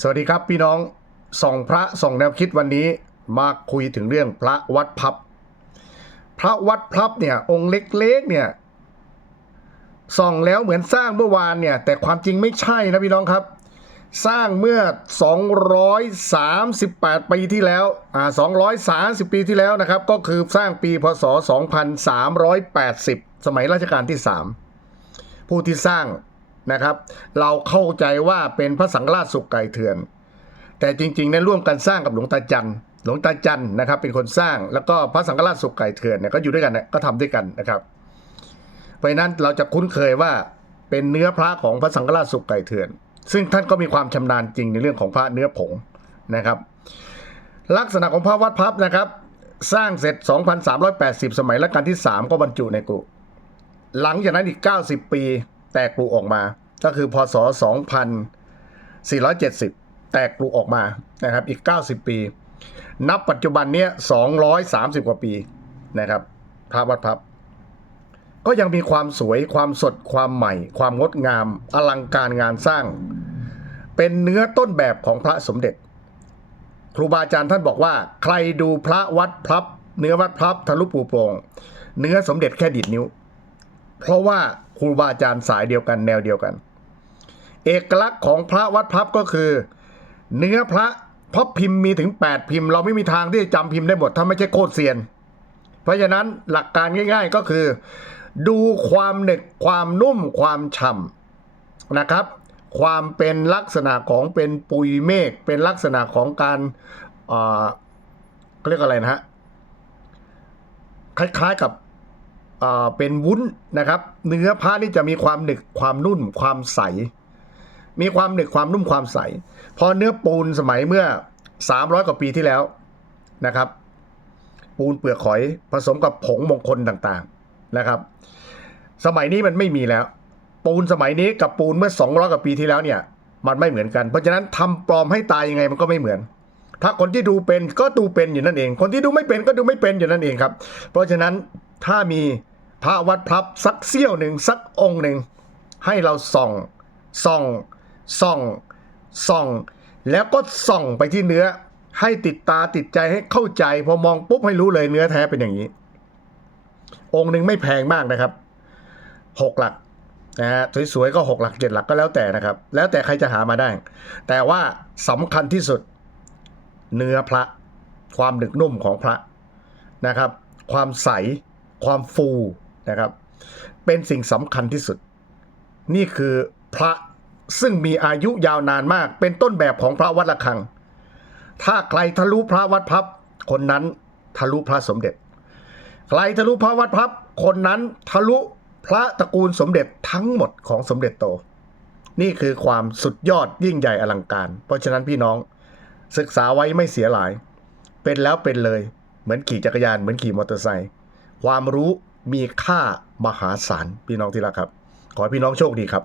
สวัสดีครับพี่น้องส่องพระส่องแนวคิดวันนี้มาคุยถึงเรื่องพระวัดพับ พระวัดพับเนี่ยองค์เล็กๆเนี่ยส่องแล้วเหมือนสร้างเมื่อวานเนี่ยแต่ความจริงไม่ใช่นะพี่น้องครับ สร้างเมื่อ 238 ปีที่แล้วอ่า230 ปีที่แล้วนะครับ ก็คือสร้างปีพศ 2380 สมัยรัชกาลที่ 3 ผู้ที่สร้าง นะครับ เราเข้าใจว่าเป็นพระสังฆราชสุกไก่เถื่อน แต่จริงๆนี่ยร่วมกันสร้างกับหลวงตาจันหลวงตาจันนะครับ เป็นคนสร้างแล้วก็พระสังฆราชสุกไก่เถื่อนเนี่ยก็อยู่ด้วยกันเนี่ยก็ทำด้วยกันนะครับเพราะนั้นเราจะคุ้นเคยว่าเป็นเนื้อพระของพระสังฆราชสุกไก่เถื่อน ซึ่งท่านก็มีความชำนาญจริงในเรื่องของพระเนื้อผงนะครับ ลักษณะของพระวัดพับนะครับ สร้างเสร็จ 2,380 สมัยรัชกาลที่ 3 ก็บรรจุในกรุหลังจากนั้นอีก 90 ปี แตกกรุออกมา ก็คือพศ 2470 แตกกรุออกมานะครับอีก 90 ปี นับปัจจุบันเนี้ย230 กว่าปีนะครับพระวัดพับ ก็ยังมีความสวยความสดความใหม่ ความงดงาม อลังการงานสร้าง เป็นเนื้อต้นแบบของพระสมเด็จ ครูบาอาจารย์ท่านบอกว่า ใครดูพระวัดพลับ เนื้อวัดพลับทะลุปูโปรงเนื้อสมเด็จแค่ดิดนิ้ว เพราะว่าครูบาอาจารย์สายเดียวกันแนวเดียวกัน เอกลักษณ์ของพระวัดพลับก็คือ เนื้อพระเพราะพิมพ์มีถึง 8 พิมพ์ เราไม่มีทางที่จะจำพิมพ์ได้หมดถ้าไม่ใช่โคตรเซียน เพราะฉะนั้นหลักการง่าย ๆก็คือ ดูความหนึกความนุ่มความฉ่ำนะครับ ความเป็นลักษณะของเป็นปุยเมฆเป็นลักษณะของการเอ่อเรียกอะไรนะฮะคล้ายๆกับ เป็นวุ้นนะครับ เนื้อผ้านี่จะมีความหนึกความนุ่มความใส มีความหนึกความนุ่มความใส พอเนื้อปูนสมัยเมื่อ 300 กว่าปีที่แล้วนะครับ ปูนเปลือกหอยผสมกับผงมงคลต่างๆนะครับ สมัยนี้มันไม่มีแล้ว ปูนสมัยนี้กับปูนเมื่อ 200 กว่าปีที่แล้วเนี่ยมันไม่เหมือนกัน เพราะฉะนั้นทำปลอมให้ตายยังไงมันก็ไม่เหมือน ถ้าคนที่ดูเป็นก็ดูเป็นอยู่นั่นเอง คนที่ดูไม่เป็นก็ดูไม่เป็นอยู่นั่นเองครับ เพราะฉะนั้นถ้ามี พระวัดพลับสักเสี้ยวหนึ่งสักองค์หนึ่งให้เราส่องส่องส่องส่อง แล้วก็ส่องไปที่เนื้อ ให้ติดตาติดใจให้เข้าใจ พอมองปุ๊บให้รู้เลยเนื้อแท้เป็นอย่างนี้ องค์หนึ่งไม่แพงมากนะครับหกหลักนะฮะสวยๆก็หกหลักเจ็ดหลักก็แล้วแต่นะครับ แล้วแต่ใครจะหามาได้ แต่ว่าสำคัญที่สุด เนื้อพระ ความหนึกนุ่มของพระนะครับ ความใส ความฟู นะครับ เป็นสิ่งสำคัญที่สุด นี่คือพระซึ่งมีอายุยาวนานมาก เป็นต้นแบบของพระวัดระฆัง ถ้าใครทะลุพระวัดพับ คนนั้นทะลุพระสมเด็จ ใครทะลุพระวัดพับ คนนั้นทะลุพระตระกูลสมเด็จทั้งหมดของสมเด็จโต นี่คือความสุดยอดยิ่งใหญ่อลังการ เพราะฉะนั้นพี่น้องศึกษาไว้ไม่เสียหลาย เป็นแล้วเป็นเลย เหมือนขี่จักรยานเหมือนขี่มอเตอร์ไซค์ความรู้ มีค่ามหาศาลพี่น้องที่รักครับ ขอให้พี่น้องโชคดีครับ